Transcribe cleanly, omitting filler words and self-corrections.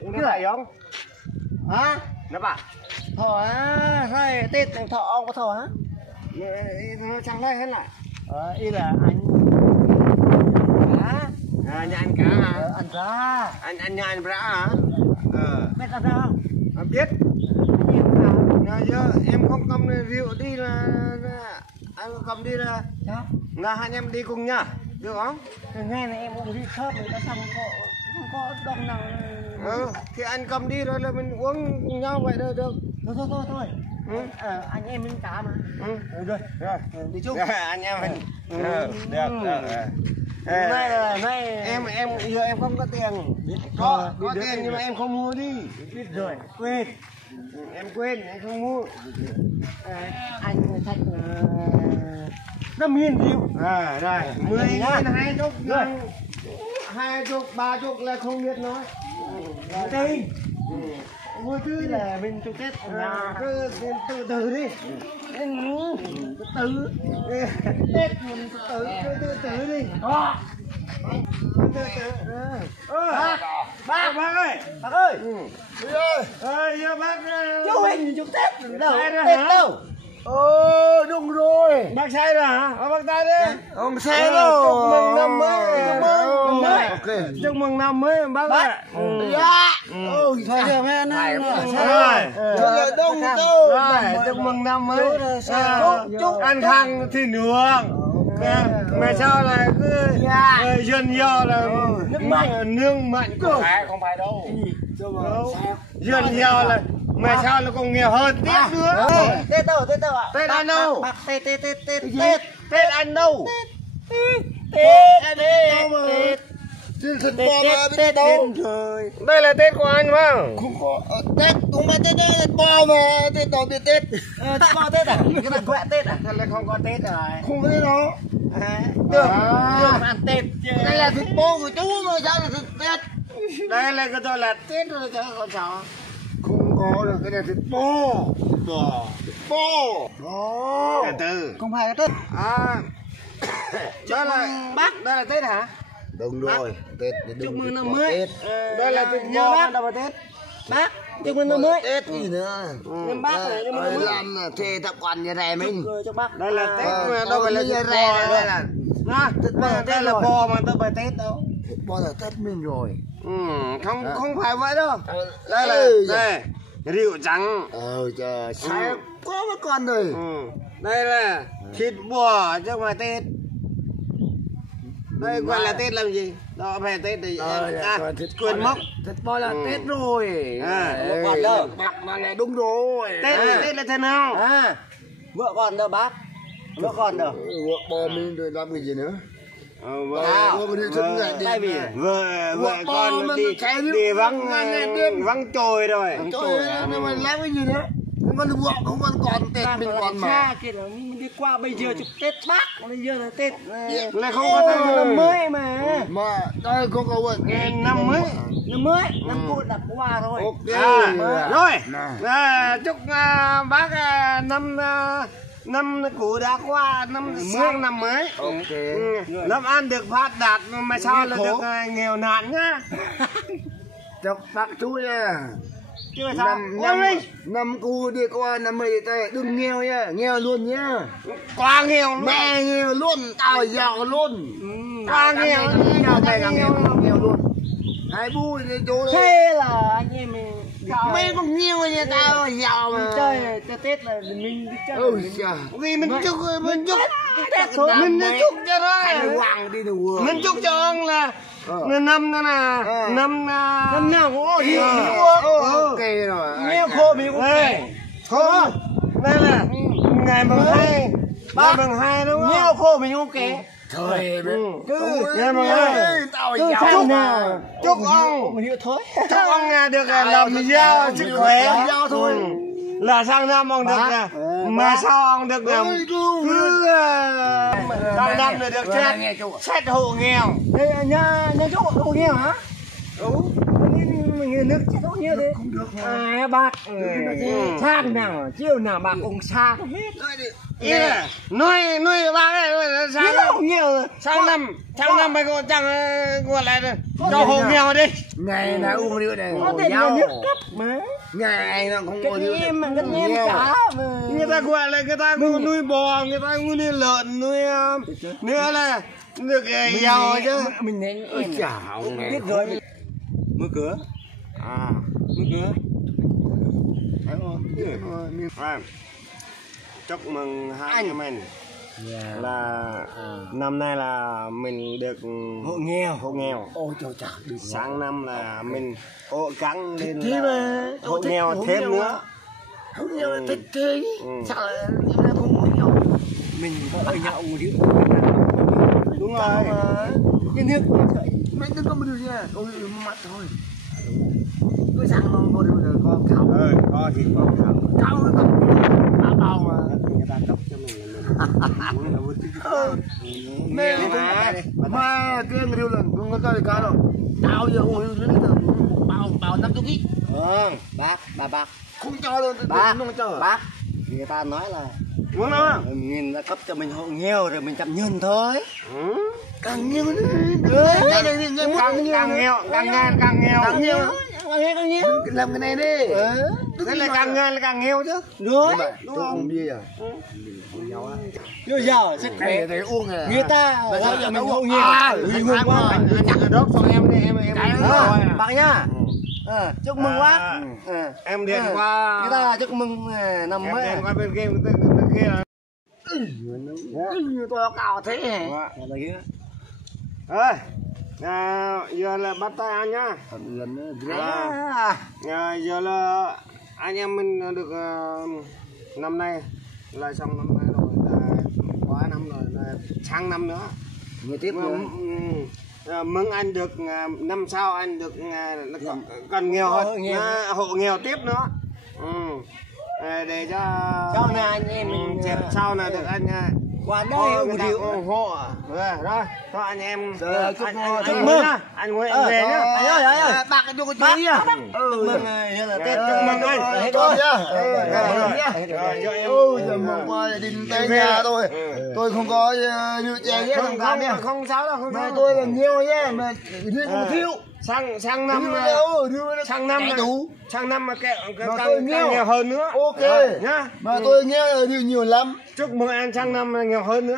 Cái này không? Hả? Nó bảo Thỏ á, sai tết thọ ông có thỏ hả? nó chẳng đây hết lại. Ý là anh cá. Nhà anh cá hả? Ăn cá. Anh nhà anh bả hả? Biết ăn cá không? Biết. Giờ em không cầm rượu đi là anh cầm đi là hai anh em đi cùng nhá, được không? Nghe này em uống rượu khớp người ta xong không có đông nào. Thì anh cầm đi rồi là mình uống cùng nhau vậy được được. Thôi. Anh em mình cá mà. Rồi. Đi chung. Anh em mình. Được. Nay Em giờ em không có tiền. Có tiền nhưng mà em không mua đi. Biết rồi. Quên. Em quên, em không mua. Anh thạch 5.000 rượu. Rồi 10.000 2 chục rồi. 2 chục 3 chục là không biết nói. Đây. Mua chứ là mình chung kết. Cứ từ đi. Từ Tết mình từ đi. Bác ơi. Bác ơi. Giờ bác Chú Huỳnh chúc Tết đâu? Tết đâu? Đúng rồi. Bác sai rồi hả? Bác tay đi. Không sai đâu. Chúc mừng năm mới. Chúc mừng năm mới bác ơi. Dạ. Thôi giờ mấy anh rồi. Đông đâu. Rồi, chúc mừng năm mới. Chúc ăn khang thì nướng. Mà sao lại cứ dần do là nương mạnh của không phải đâu. Dần do là mà sao nó còn nghèo hơn Tết nữa. Tết đâu ạ? Tết ăn đâu? Bác Tết Tết ăn đâu? Tết Tết đâu? Đây là Tết của anh mà. Không có Tết cũng phải Tết đây bò mà Tết đâu biết Tết. Bò Tết à? Cái này quẹ Tết à? Thật là không có Tết rồi. Không biết đó. Được ăn Tết. Đây là thịt bò của chú mà sao là thịt Tết? Đây là cái tôi là Tết rồi chứ con cháu. Không có được cái này thịt bò. Bò. Đó. Từ từ. Không phải là Tết. Đó là bác, đây là Tết hả? Đúng rồi. Tết. Chúc mừng năm mới. Đây là thịt bò đâu mà Tết. Bác, chúc mừng năm mới. Tết gì nữa? Nhưng bác này chúc mừng năm mới. Làm thuê tập quán nhà rẻ mình. Cho bác. Đây là Tết mà đâu phải là thịt bò. Đây là đây là bò mà đâu phải Tết đâu. Thịt bò là Tết mình rồi. Không phải vậy đâu. Đây là đây rượu trắng. Trời sai quá mấy con rồi. Đây là thịt bò chứ không phải Tết. Đây gọi là Tết làm gì? Đó phải Tết thì quên mất. Thịt bò là Tết rồi. Còn đâu? Bác mà là đúng rồi. Tết là thế nào? Vợ con đâu bác? Vợ con đâu? Vợ bò mình rồi làm cái gì nữa? Vợ con đi vắng trôi rồi. Nhưng mà làm cái gì nữa? Con vợ không còn Tết mình còn mà. Mình đi qua bây giờ chụp Tết bác, bây giờ là Tết là không có Tết năm mới mà. Mà đây có câu năm mới, năm cũ đã qua rồi. Rồi, chúc bác năm cũ đã qua, sang năm mới. Làm ăn được phát đạt mà sao là được nghèo nàn nhá. chúc bác chú nha. Chứ mà sao? Năm cũ đi qua năm mới đây đừng nghèo nha, nghèo luôn nhá. Quá nghèo luôn. Mẹ nghèo luôn, tao giàu luôn. Quá nghèo luôn. Hai bu thì chú thế là anh em mình mấy con nhiều nha, tao giàu mà. Chơi Tết là mình đi chơi. Vì mình chúc Tết thôi. mình chúc cho nó hoàng đi đâu vừa. mình chúc cho ông là năm đó là năm nào cũng có gì Ok rồi. Nghèo khổ mình cũng khổ. Đây là ngày mùng 2 mùng 2 đúng không? nghèo khổ mình cũng kể. Trời Ngày mùng 2 tao Cứ giàu nào chúc ông mình hiểu thôi. chúc ông được làm giàu sức khỏe giàu thôi. Là sang năm ông được mà sao ông được làm cứ sang năm là được xét hộ nghèo. Nhà chỗ hộ nghèo hả? Mình nước chết hộ nghèo thế. Không được. Bác sang nào chiều nào bác cũng sang hết. nuôi ba cái sang năm mày còn chẳng gọi lại cho hộ nghèo đi. Ngày nào uống rượu này. Có tiền nhà nước cấp mà. Ngày nào không Cái uống rượu. em mà cái em cả mà. Người ta gọi là người ta cũng nuôi bò, người ta cũng nuôi lợn, nuôi nữa là được giàu chứ. Mình nên em Chảo này. biết rồi. Mở cửa. Mở cửa. Chúc mừng hai anh mình là năm nay là mình được hộ nghèo. Ôi trời trời. Sáng năm là mình cố gắng lên Thế mà hộ nghèo thêm nữa. Hộ nghèo là thích thế. Sao lại em không hộ nghèo? Mình có ở nhà uống rượu. Đúng rồi. Cái nước mày đừng có mà được nha. Ôi mặt thôi. Cứ sang mong một rồi có khảo. Có thịt có khảo. Khảo nó bao mà. Người ta cấp cho mình mà cái người yêu lần không có cái cá đâu. Tao giờ uống rượu nữa bao 50 kg. Bác. Không cho luôn, không cho. Bác, người ta nói là muốn không? mình đã cấp cho mình hộ nghèo rồi mình chấp nhận thôi. Càng nhiều nữa. Càng nghèo. Làm cái này đi. Thế là càng nghèo là càng nghèo chứ. Đúng. Tôi uống bia à? Bây giờ sức khỏe để uống à. người ta sao giờ mình nó hộ uống nghèo. uy nguy quá. Anh chặt ở đó xong em đi em Bác nhá. Chúc mừng bác. em điện qua Người ta chúc mừng năm em mới. điện qua bên kia là Tôi cao thế. ơi giờ là bắt tay anh nhá. Giờ là anh em mình được năm nay lại xong năm nay rồi là quá năm rồi là sang năm nữa Nghe tiếp nữa. mừng anh được năm sau anh được còn nghèo hơn hộ nghèo tiếp nữa. Để cho Sau này anh em mình sau này được anh qua đây người ta ủng hộ rồi cho anh em chúc mừng anh Nguyễn em về nhá. Anh ơi Bác cho con chơi nhá. chúc mừng như là Tết chúc mừng anh Hết rồi nhá. Ôi giờ mong qua gia đình tới nhà tôi. Tôi không có rượu chè nhé, không cam nhá. Không sao đâu, không sao. Mà tôi là nhiều nhé, mà riêng không thiếu. Sang năm sang năm mà càng nghèo hơn nữa. Ok nhá. Mà tôi nghe là nhiều lắm. Chúc mừng anh sang năm nghèo hơn nữa.